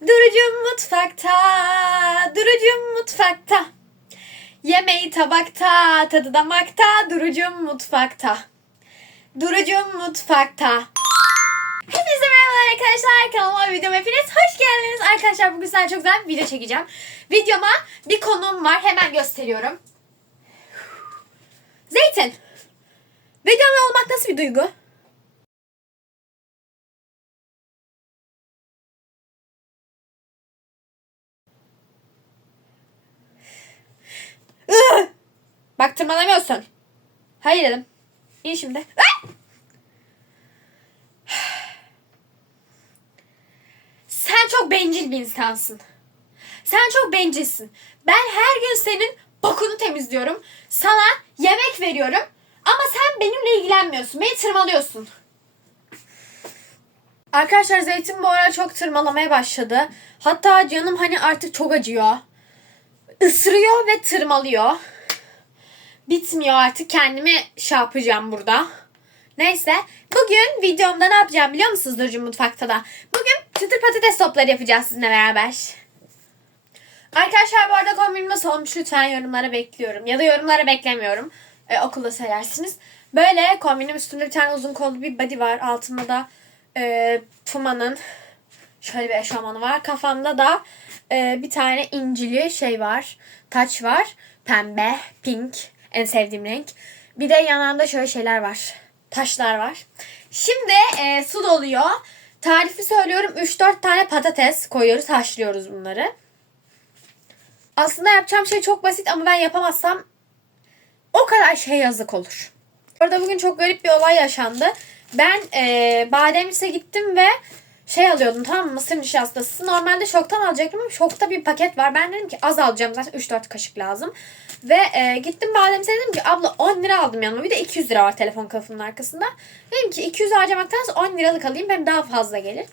Durucum mutfakta, durucum mutfakta. Yemeği tabakta, tadı damakta, durucum mutfakta. Durucum mutfakta. Hepinize merhabalar arkadaşlar. Kanalıma videoma hepiniz hoş geldiniz. Arkadaşlar bugün sizlerle çok güzel bir video çekeceğim. Videoma bir konum var. Hemen gösteriyorum. Zeytin. Vegan olmak nasıl bir duygu? Bak tırmalamıyorsun. Hayır dedim. İyi şimdi. Ah! Sen çok bencil bir insansın. Sen çok bencilsin. Ben her gün senin bokunu temizliyorum. Sana yemek veriyorum. Ama sen benimle ilgilenmiyorsun. Beni tırmalıyorsun. Arkadaşlar Zeytin bu ara çok tırmalamaya başladı. Hatta canım hani artık çok acıyor. Isırıyor ve tırmalıyor. Bitmiyor artık. Kendimi şey yapacağım burada. Neyse. Bugün videomda ne yapacağım biliyor musunuz Nurcum Mutfak'ta da? Bugün çıtır patates topları yapacağız sizinle beraber. Arkadaşlar bu arada kombinimi nasıl olmuş lütfen yorumlara bekliyorum. Ya da yorumlara beklemiyorum. Ee, okulda söylersiniz. Böyle kombinim üstünde bir tane uzun kollu bir body var. Altında da e, Puma'nın şöyle bir eşofmanı var. Kafamda da e, bir tane incili şey var. Taç var. Pembe, pink. En sevdiğim renk. Bir de yanında şöyle şeyler var. Taşlar var. Şimdi e, su doluyor. Tarifi söylüyorum. 3-4 tane patates koyuyoruz. Haşlıyoruz bunları. Aslında yapacağım şey çok basit ama ben yapamazsam o kadar şey yazık olur. Orada bugün çok garip bir olay yaşandı. Ben e, Bademlis'e gittim ve şey alıyordum tamam mı mısır nişastası. Normalde şoktan alacaktım ama şokta bir paket var. Ben dedim ki az alacağım zaten 3-4 kaşık lazım. Ve e, gittim Bademlis'e dedim ki abla 10 lira aldım yanıma. Bir de 200 lira var telefon kılıfının arkasında. Dedim ki 200 harcamaktansa 10 liralık alayım hem daha fazla gelir.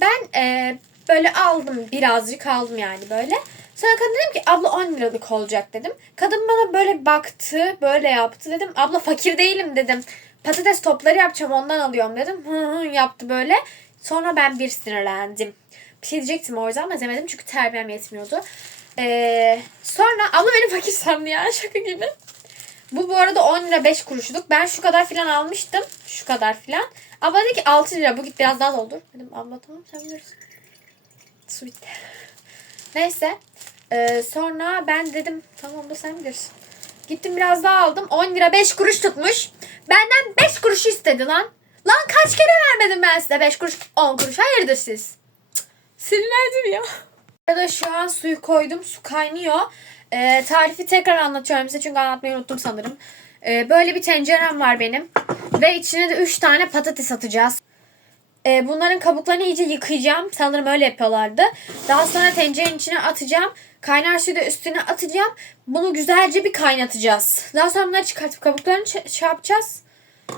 Ben e, böyle aldım birazcık aldım yani böyle. Sonra kadın dedim ki abla 10 liralık olacak dedim. Kadın bana böyle baktı böyle yaptı dedim. Abla fakir değilim dedim. Patates topları yapacağım ondan alıyorum dedim. Hı hı yaptı böyle. Sonra ben bir sinirlendim. Bir şey diyecektim orada ama demedim çünkü terbiyem yetmiyordu. Ee, sonra abla beni fakir sandı ya şaka gibi. Bu bu arada 10 lira 5 kuruşluk. Ben şu kadar filan almıştım. Şu kadar filan. Abla dedi ki 6 lira bu git biraz daha doldur. Dedim abla tamam sen bilirsin. Su bitti. Neyse. Ee, sonra ben dedim tamam da sen bilirsin. Gittim biraz daha aldım. 10 lira 5 kuruş tutmuş. Benden 5 kuruş istedi lan. Lan kaç kere vermedim ben size 5 kuruş 10 kuruş. Hayırdır siz? Sinirlendim ya. Arada şu an suyu koydum. Su kaynıyor. Ee, tarifi tekrar anlatıyorum size çünkü anlatmayı unuttum sanırım. Ee, böyle bir tencerem var benim. Ve içine de 3 tane patates atacağız. Ee, bunların kabuklarını iyice yıkayacağım. Sanırım öyle yapıyorlardı. Daha sonra tencerenin içine atacağım. Kaynar suyu da üstüne atacağım. Bunu güzelce bir kaynatacağız. Daha sonra bunları çıkartıp kabuklarını şey yapacağız.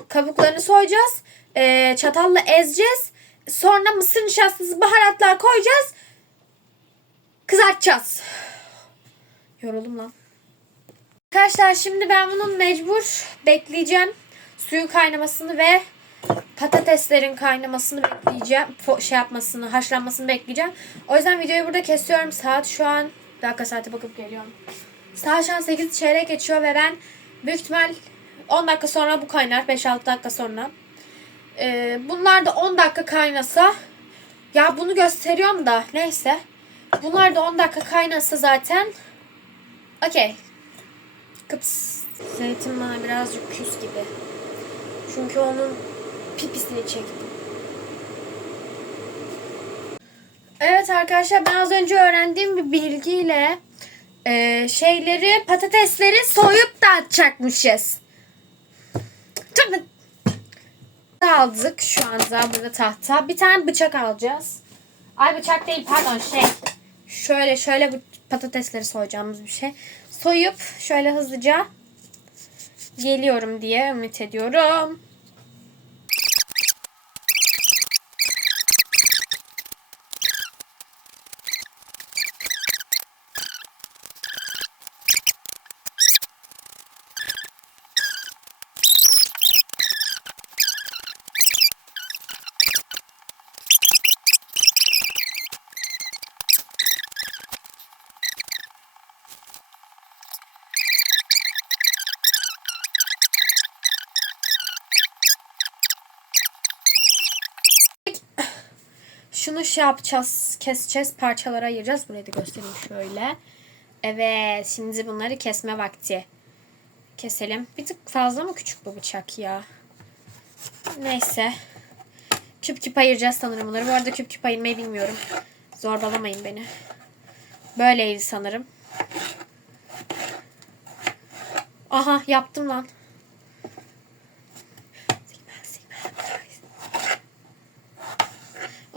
Kabuklarını soyacağız. Ee, çatalla ezeceğiz. Sonra mısır nişastası baharatlar koyacağız. Kızartacağız. Yoruldum lan. Arkadaşlar şimdi ben bunun mecbur bekleyeceğim. Suyun kaynamasını ve patateslerin kaynamasını bekleyeceğim. Şey yapmasını, haşlanmasını bekleyeceğim. O yüzden videoyu burada kesiyorum. Saat şu an dakika saate bakıp geliyorum. Saat şu an 8 çeyrek geçiyor ve ben büyük ihtimal 10 dakika sonra bu kaynar. 5-6 dakika sonra. Ee, bunlar da 10 dakika kaynasa ya bunu gösteriyorum da neyse. Bunlar da 10 dakika kaynasa zaten okey. Kıps. Zeytin bana birazcık küs gibi. Çünkü onun pipisini çektim. Evet arkadaşlar ben az önce öğrendiğim bir bilgiyle e, şeyleri patatesleri soyup da atacakmışız. Tabii. Aldık şu anda burada tahta. Bir tane bıçak alacağız. Ay bıçak değil pardon şey. Şöyle şöyle bu patatesleri soyacağımız bir şey. Soyup şöyle hızlıca geliyorum diye ümit ediyorum. Şunu şey yapacağız. Keseceğiz. Parçalara ayıracağız. Burayı da göstereyim şöyle. Evet. Şimdi bunları kesme vakti. Keselim. Bir tık fazla mı küçük bu bıçak ya? Neyse. Küp küp ayıracağız sanırım bunları. Bu arada küp küp ayırmayı bilmiyorum. Zorbalamayın beni. Böyleydi sanırım. Aha yaptım lan.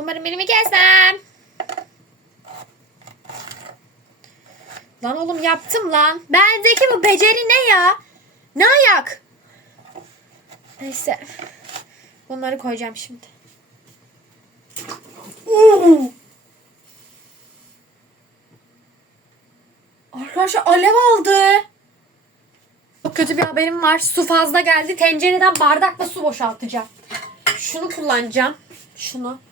Umarım elimi kesmem. Lan oğlum yaptım lan. Bendeki bu beceri ne ya? Ne ayak? Neyse. Bunları koyacağım şimdi. Arkadaşlar alev aldı. Çok kötü bir haberim var. Su fazla geldi. Tencereden bardakla su boşaltacağım. Şunu kullanacağım. Şunu.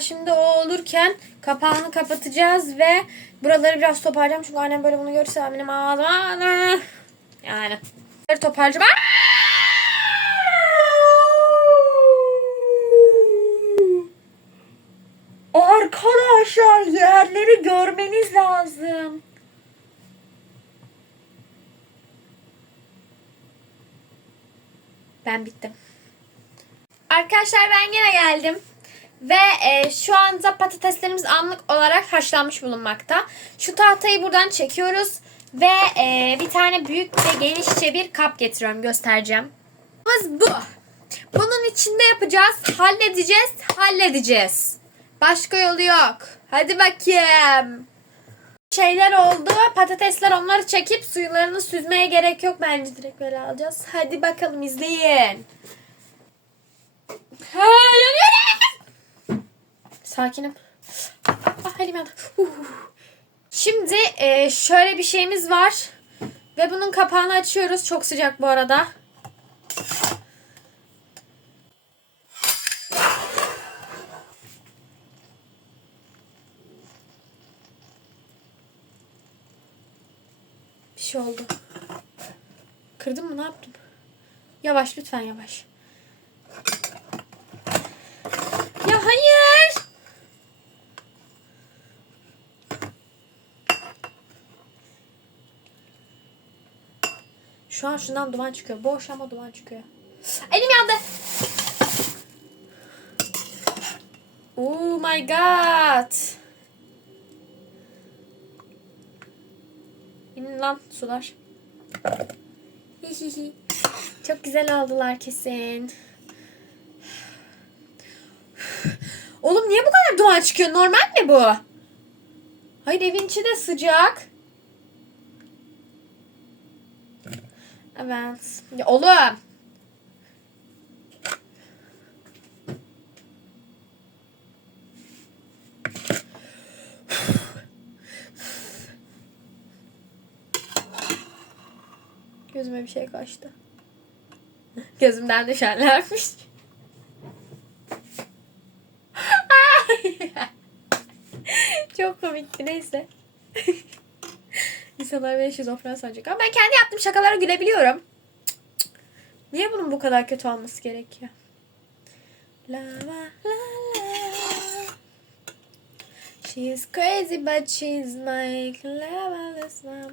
Şimdi o olurken kapağını kapatacağız ve buraları biraz toparlayacağım. Çünkü annem böyle bunu görürse benim ağzıma... Yani. Toparlayacağım. Arkadaşlar yerleri görmeniz lazım. Ben bittim. Arkadaşlar ben yine geldim. Ve e, şu anda patateslerimiz anlık olarak haşlanmış bulunmakta. Şu tahtayı buradan çekiyoruz. Ve e, bir tane büyük ve genişçe bir kap getiriyorum. Göstereceğim. Bu. Bunun içinde yapacağız. Halledeceğiz. Halledeceğiz. Başka yolu yok. Hadi bakayım. Şeyler oldu. Patatesler onları çekip suylarını süzmeye gerek yok. Bence direkt böyle alacağız. Hadi bakalım izleyin. Ha, yanıyorum. Sakinim. Ah, elim yandı. Şimdi e, şöyle bir şeyimiz var. Ve bunun kapağını açıyoruz. Çok sıcak bu arada. Bir şey oldu. Kırdım mı ne yaptım? Yavaş lütfen yavaş. Ya hayır. Şu an şundan duman çıkıyor. Boş ama duman çıkıyor. Elim yandı. Oh my god. İnin lan sular. Hihihi. Çok güzel aldılar kesin. Oğlum niye bu kadar duman çıkıyor? Normal mi bu? Hayır evin içi de sıcak. Evet. Ya oğlum. Gözüme bir şey kaçtı. Gözümden düşenlermiş. Çok komikti neyse. İnsanlar beni şizofren sanacak. Ama ben kendi yaptığım şakalara gülebiliyorum. Niye bunun bu kadar kötü olması gerekiyor? La la la la. She's crazy but she's my cleverest my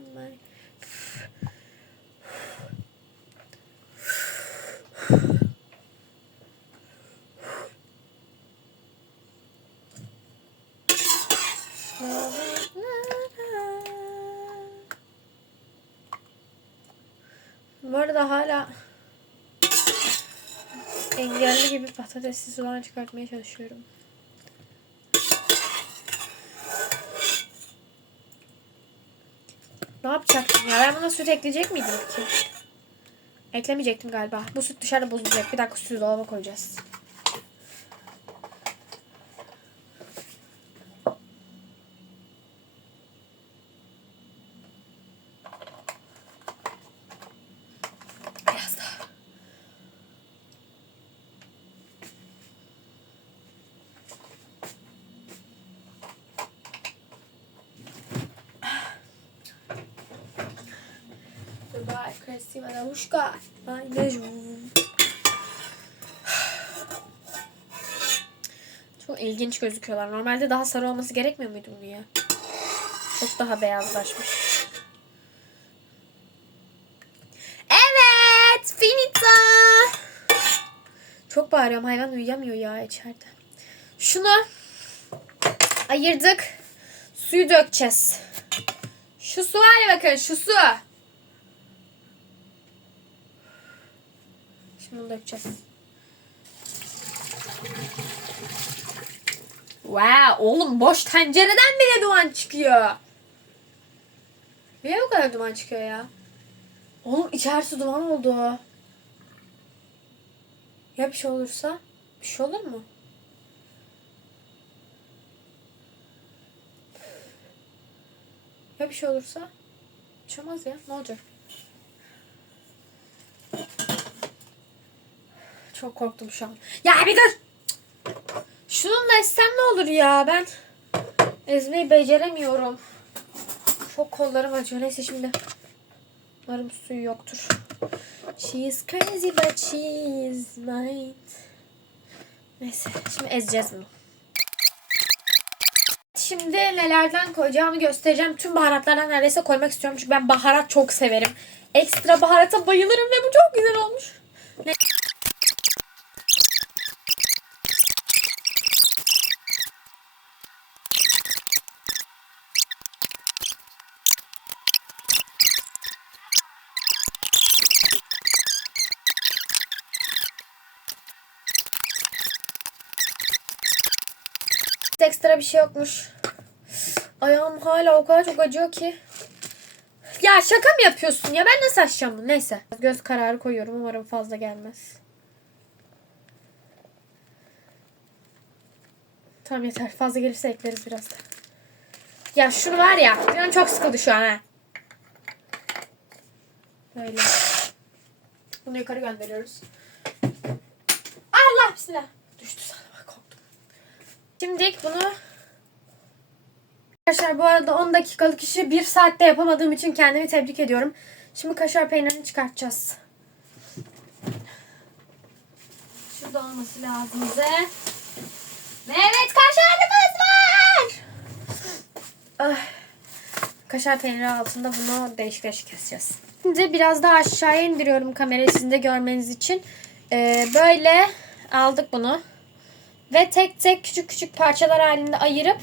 Bu arada hala engelli gibi patatesli sudan çıkartmaya çalışıyorum. Ne yapacaktım ya? Ben buna süt ekleyecek miydim ki? Eklemeyecektim galiba. Bu süt dışarıda bozulacak. Bir dakika sütü dolaba koyacağız. Dur bari Ай, красиво, Ушка. Ай, бежу. Çok ilginç gözüküyorlar. Normalde daha sarı olması gerekmiyor muydu bunun ya? Çok daha beyazlaşmış. Evet, finita. Çok bağırıyorum. Hayvan uyuyamıyor ya içeride. Şunu ayırdık. Suyu dökeceğiz. Şu su var ya bakın şu su. Bunu dökeceğiz. Wow, oğlum boş tencereden bile duman çıkıyor. Niye bu kadar duman çıkıyor ya? Oğlum içerisi duman oldu. Ya bir şey olursa? Bir şey olur mu? Ya bir şey olursa? Bir şey olmaz ya. Ne olacak? Çok korktum şu an. Ya bir dur! Şununla essem ne olur ya? Ben ezmeyi beceremiyorum. Çok kollarım acıyor. Neyse şimdi. Umarım suyu yoktur. She is crazy but she is mine. Neyse şimdi ezeceğiz bunu. Şimdi nelerden koyacağımı göstereceğim. Tüm baharatlardan neredeyse koymak istiyorum. Çünkü ben baharat çok severim. Ekstra baharata bayılırım ve bu çok güzel olmuş. Ne- Ekstra bir şey yokmuş. Ayağım hala o kadar çok acıyor ki. Ya şaka mı yapıyorsun ya? Ben nasıl açacağım bunu? Neyse. Göz kararı koyuyorum. Umarım fazla gelmez. Tamam yeter. Fazla gelirse ekleriz biraz da. Ya şunu var ya. Canım çok sıkıldı şu an ha. Böyle. Bunu yukarı gönderiyoruz. Allah bismillah. Düştü. Şimdi bunu Arkadaşlar bu arada 10 dakikalık işi 1 saatte yapamadığım için kendimi tebrik ediyorum. Şimdi kaşar peynirini çıkartacağız. Şurada olması lazım bize. Evet kaşarımız var. Ah. Kaşar peyniri altında bunu değişik değişik keseceğiz. Şimdi biraz daha aşağıya indiriyorum kamerayı sizin de görmeniz için. Ee, böyle aldık bunu. Ve tek tek küçük küçük parçalar halinde ayırıp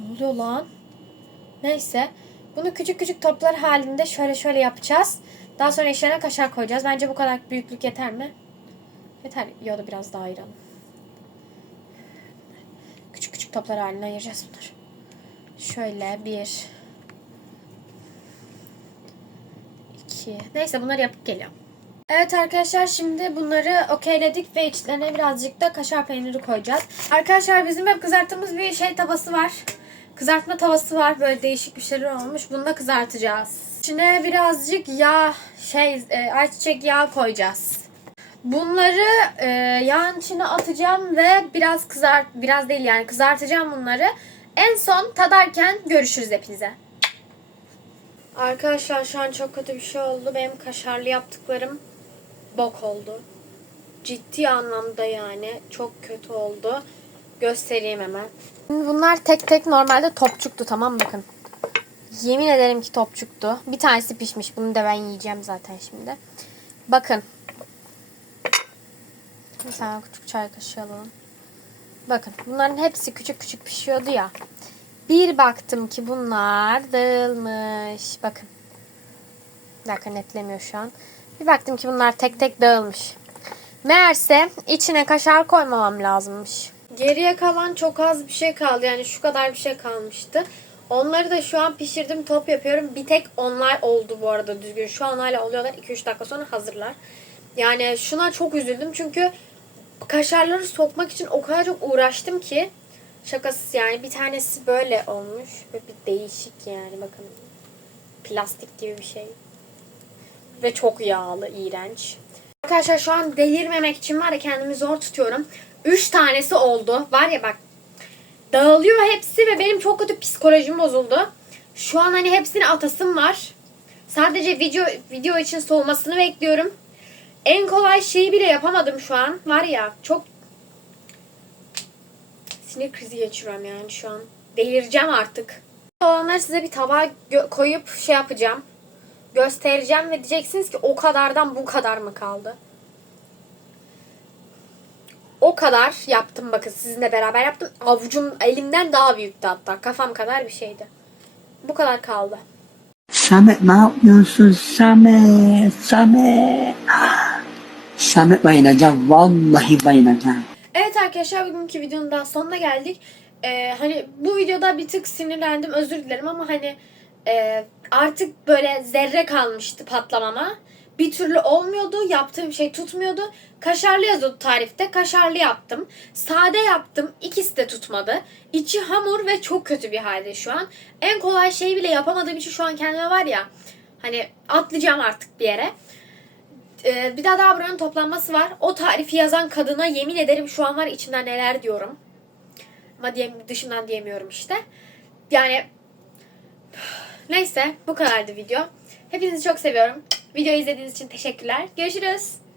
Ne oluyor lan? Neyse. Bunu küçük küçük toplar halinde şöyle şöyle yapacağız. Daha sonra içlerine kaşar koyacağız. Bence bu kadar büyüklük yeter mi? Yeter. Ya da biraz daha ayıralım. Küçük küçük toplar haline ayıracağız bunları. Şöyle bir iki. Neyse bunları yapıp geliyorum. Evet arkadaşlar şimdi bunları okeyledik ve içlerine birazcık da kaşar peyniri koyacağız. Arkadaşlar bizim hep kızarttığımız bir şey tavası var. Kızartma tavası var. Böyle değişik bir şeyler olmuş. Bunu da kızartacağız. İçine birazcık yağ, şey, e, ayçiçek yağı koyacağız. Bunları e, yağın içine atacağım ve biraz kızart, biraz değil yani kızartacağım bunları. En son tadarken görüşürüz hepinize. Arkadaşlar şu an çok kötü bir şey oldu. Benim kaşarlı yaptıklarım bok oldu. Ciddi anlamda yani çok kötü oldu. Göstereyim hemen. Bunlar tek tek normalde topçuktu tamam mı? bakın. Yemin ederim ki topçuktu. Bir tanesi pişmiş. Bunu da ben yiyeceğim zaten şimdi. Bakın. Mesela küçük çay kaşığı alalım. Bakın bunların hepsi küçük küçük pişiyordu ya. Bir baktım ki bunlar dağılmış. Bakın. Bir dakika netlemiyor şu an. Bir baktım ki bunlar tek tek dağılmış. Meğerse içine kaşar koymamam lazımmış. Geriye kalan çok az bir şey kaldı. Yani şu kadar bir şey kalmıştı. Onları da şu an pişirdim top yapıyorum. Bir tek onlar oldu bu arada düzgün. Şu an hala oluyorlar. 2-3 dakika sonra hazırlar. Yani şuna çok üzüldüm. Çünkü kaşarları sokmak için o kadar çok uğraştım ki. Şakasız yani. Bir tanesi böyle olmuş. Böyle bir değişik yani bakın. Plastik gibi bir şey. Ve çok yağlı, iğrenç. Arkadaşlar şu an delirmemek için var ya kendimi zor tutuyorum. 3 tanesi oldu. Var ya bak dağılıyor hepsi ve benim çok kötü psikolojim bozuldu. Şu an hani hepsini atasım var. Sadece video video için soğumasını bekliyorum. En kolay şeyi bile yapamadım şu an. Var ya çok sinir krizi geçiriyorum yani şu an. Delireceğim artık. Olanları size bir tabağa koyup şey yapacağım. Göstereceğim ve diyeceksiniz ki o kadardan bu kadar mı kaldı? O kadar yaptım bakın sizinle beraber yaptım. Avucum elimden daha büyüktü hatta. Kafam kadar bir şeydi. Bu kadar kaldı. Samet ne yapıyorsun Samet? Samet. Samet bayılacağım. Vallahi bayılacağım. Evet arkadaşlar bugünkü videonun daha sonuna geldik. Ee, hani bu videoda bir tık sinirlendim özür dilerim ama hani e, artık böyle zerre kalmıştı patlamama. Bir türlü olmuyordu yaptığım şey tutmuyordu. Kaşarlı yazıyordu tarifte kaşarlı yaptım. Sade yaptım ikisi de tutmadı. İçi hamur ve çok kötü bir halde şu an. En kolay şeyi bile yapamadığım için şu an kendime var ya hani atlayacağım artık bir yere. Ee, bir daha daha buranın toplanması var. O tarifi yazan kadına yemin ederim şu an var içimden neler diyorum. Ama diye, dışımdan diyemiyorum işte. Yani neyse bu kadardı video. Hepinizi çok seviyorum. Videoyu izlediğiniz için teşekkürler. Görüşürüz.